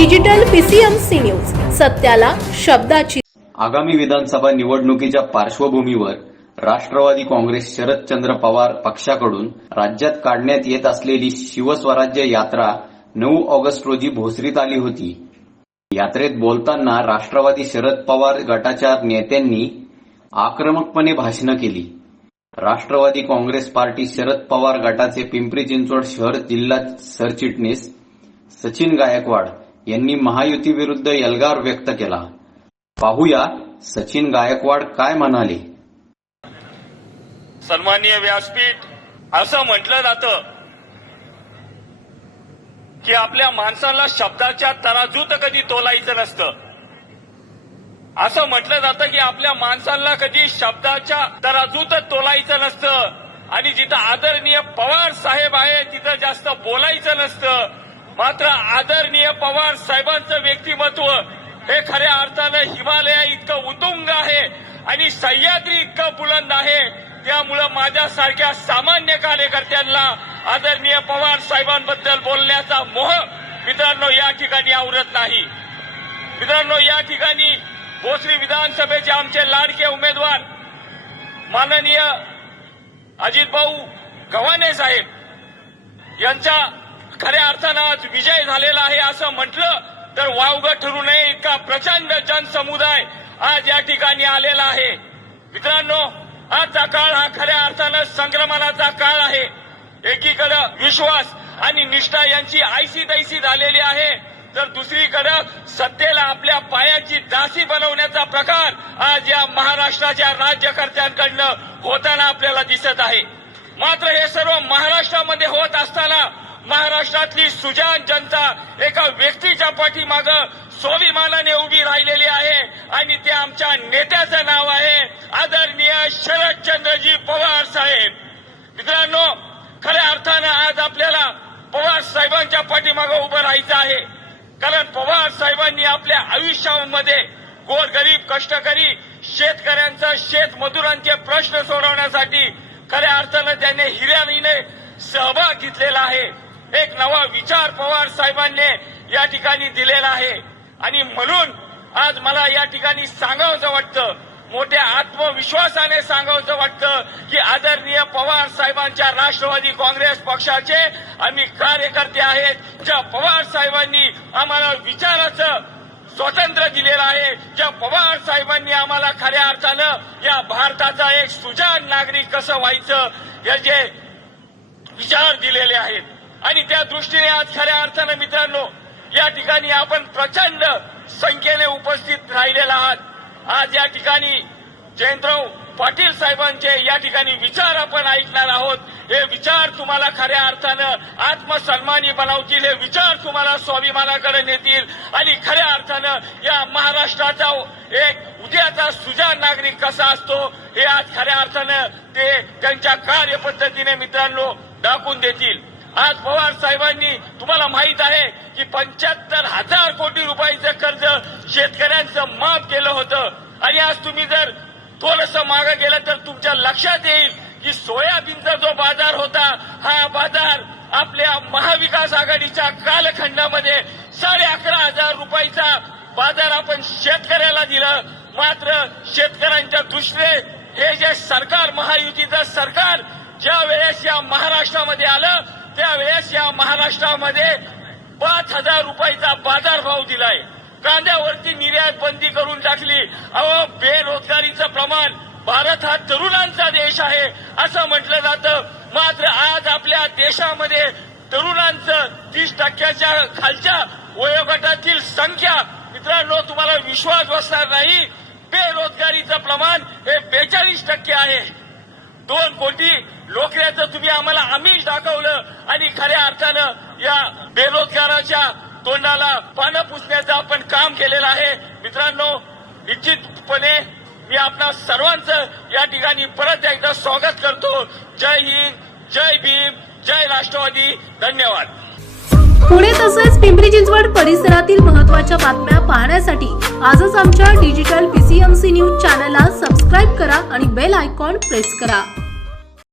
Digital PCM C news. सत्याला शब्दाची आगामी विधानसभा निवडणुकीच्या पार्श्वभूमीवर राष्ट्रवादी काँग्रेस शरदचंद्र पवार पक्षाकडून राज्यात काढण्यात येत असलेली शिवस्वराज्य यात्रा नऊ ऑगस्ट रोजी भोसरीत आली होती. यात्रेत बोलताना राष्ट्रवादी शरद पवार गटाच्या नेत्यांनी आक्रमकपणे भाषणं केली. राष्ट्रवादी काँग्रेस पार्टी शरद पवार गटाचे पिंपरी चिंचवड शहर जिल्हा सरचिटणीस सचिन गायकवाड यांनी महायुतीविरुद्ध एल्गार व्यक्त केला. पाहूया सचिन गायकवाड काय म्हणाले. सन्माननीय व्यासपीठ असं म्हटलं जातं की आपल्या माणसाला शब्दाच्या तराजूत कधी तोलायचं नसतं. असं म्हटलं जातं की आपल्या माणसाला कधी शब्दाच्या तराजूत तोलायचं नसतं आणि जिथं आदरणीय पवार साहेब आहे तिथं जास्त बोलायचं नसतं. मात्र आदरणीय पवार साहेबांचं व्यक्तिमत्व हे खऱ्या अर्थानं हिमालया इतकं उतुंग आहे आणि सह्याद्री इतकं बुलंद आहे. त्यामुळं माझ्यासारख्या सामान्य कार्यकर्त्यांना आदरणीय पवार साहेबांबद्दल बोलण्याचा मोह मित्रांनो या ठिकाणी आवरत नाही. मित्रांनो या ठिकाणी भोसरी विधानसभेचे आमचे लाडके उमेदवार माननीय अजितभाऊ गव्हाणे साहेब यांचा खऱ्या अर्थानं आज विजय झालेला आहे असं म्हटलं तर वावगं ठरू नये इतका प्रचंड जनसमुदाय आज या ठिकाणी आलेला आहे. मित्रांनो आजचा काळ हा खऱ्या अर्थानं संक्रमणाचा काळ आहे. एकीकडं विश्वास आणि निष्ठा यांची आयसी तैसी झालेली आहे. तर दुसरीकडं सत्तेला आपल्या पायाची दासी बनवण्याचा प्रकार आज या महाराष्ट्राच्या राज्यकर्त्यांकडनं होताना आपल्याला दिसत आहे. मात्र हे सर्व महाराष्ट्रामध्ये होत असताना महाराष्ट्रातली सुजान जनता एका व्यक्तीच्या पाठीमागं स्वाभिमानाने उभी राहिलेली आहे आणि ते आमच्या नेत्याचं नाव आहे आदरणीय शरदचंद्रजी पवार साहेब. मित्रांनो खऱ्या अर्थानं आज आपल्याला पवार साहेबांच्या पाठीमागं उभं राहायचं आहे. कारण पवार साहेबांनी आपल्या आयुष्यामध्ये गोरगरीब कष्टकरी शेतकऱ्यांचा शेतमजुरांचे प्रश्न सोडवण्यासाठी खऱ्या अर्थानं त्यांनी हिऱ्यानीने सहभाग घेतलेला आहे. एक नवा विचार पवार साहेबांनी या ठिकाणी दिलेला आहे. आणि म्हणून आज मला या ठिकाणी सांगावंसं वाटतं मोठ्या आत्मविश्वासाने सांगावंसं वाटतं की आदरणीय पवार साहेबांच्या राष्ट्रवादी काँग्रेस पक्षाचे आम्ही कार्यकर्ते आहेत ज्या पवार साहेबांनी आम्हाला विचाराचं स्वातंत्र्य दिलेलं आहे ज्या पवार साहेबांनी आम्हाला खऱ्या अर्थानं या भारताचा एक सुजान नागरिक कसं व्हायचं याचे विचार दिलेले आहेत. आणि त्या दृष्टीने आज खऱ्या अर्थानं मित्रांनो या ठिकाणी आपण प्रचंड संख्येने उपस्थित राहिलेला आहात. आज या ठिकाणी जयंतराव पाटील साहेबांचे या ठिकाणी विचार आपण ऐकणार आहोत. हे विचार तुम्हाला खऱ्या अर्थानं आत्मसन्मानी बनवतील हे विचार तुम्हाला स्वाभिमानाकडे नेतील. आणि खऱ्या अर्थानं या महाराष्ट्राचा एक उद्याचा सुजान नागरिक कसा असतो हे आज खऱ्या अर्थानं ते त्यांच्या कार्यपद्धतीने मित्रांनो दाखवून देतील. आज पवार साहेबांनी तुम्हाला माहीत आहे की पंच्याहत्तर हजार कोटी रुपयाचं कर्ज शेतकऱ्यांचं माफ केलं होतं. आणि आज तुम्ही जर थोडस मागं गेलं तर तुमच्या लक्षात येईल की सोयाबीनचा जो बाजार होता हा बाजार आपल्या महाविकास आघाडीच्या कालखंडामध्ये साडे अकरा हजार रुपयाचा बाजार आपण शेतकऱ्याला दिलं. मात्र शेतकऱ्यांच्या दृष्टीने हे जे सरकार महायुतीचं सरकार ज्या वेळेस या महाराष्ट्रामध्ये आलं त्यावेळेस या महाराष्ट्रामध्ये पाच हजार रुपयाचा बाजारभाव दिलाय. कांद्यावरती निर्यात बंदी करून टाकली. अहो बेरोजगारीचं प्रमाण भारत हा तरुणांचा देश आहे असं म्हटलं जातं. मात्र आज आपल्या देशामध्ये तरुणांचं तीस टक्क्याच्या खालच्या वयोगटातील संख्या मित्रांनो तुम्हाला विश्वास बसणार नाही. बेरोजगारीचं प्रमाण हे बेचाळीस टक्के आहे. दोन कोटी लोकऱ्याचं तुम्ही आम्हाला आमिष दाखवलं. आणि खऱ्या अर्थानं या बेरोजगाराच्या तोंडाला पानं पुसण्याचं आपण काम केलेलं आहे. मित्रांनो निश्चितपणे मी आपणा सर्वांचं या ठिकाणी परत एकदा स्वागत करतो. जय हिंद जय भीम जय राष्ट्रवादी. धन्यवाद. पुणे तसेच पिंपरी चिंचवड परिसरातील महत्त्वाच्या बातम्या पाहण्यासाठी आजच आमच्या डिजिटल पीसीएमसी न्यूज चॅनलला सबस्क्राईब करा आणि बेल आयकॉन प्रेस करा.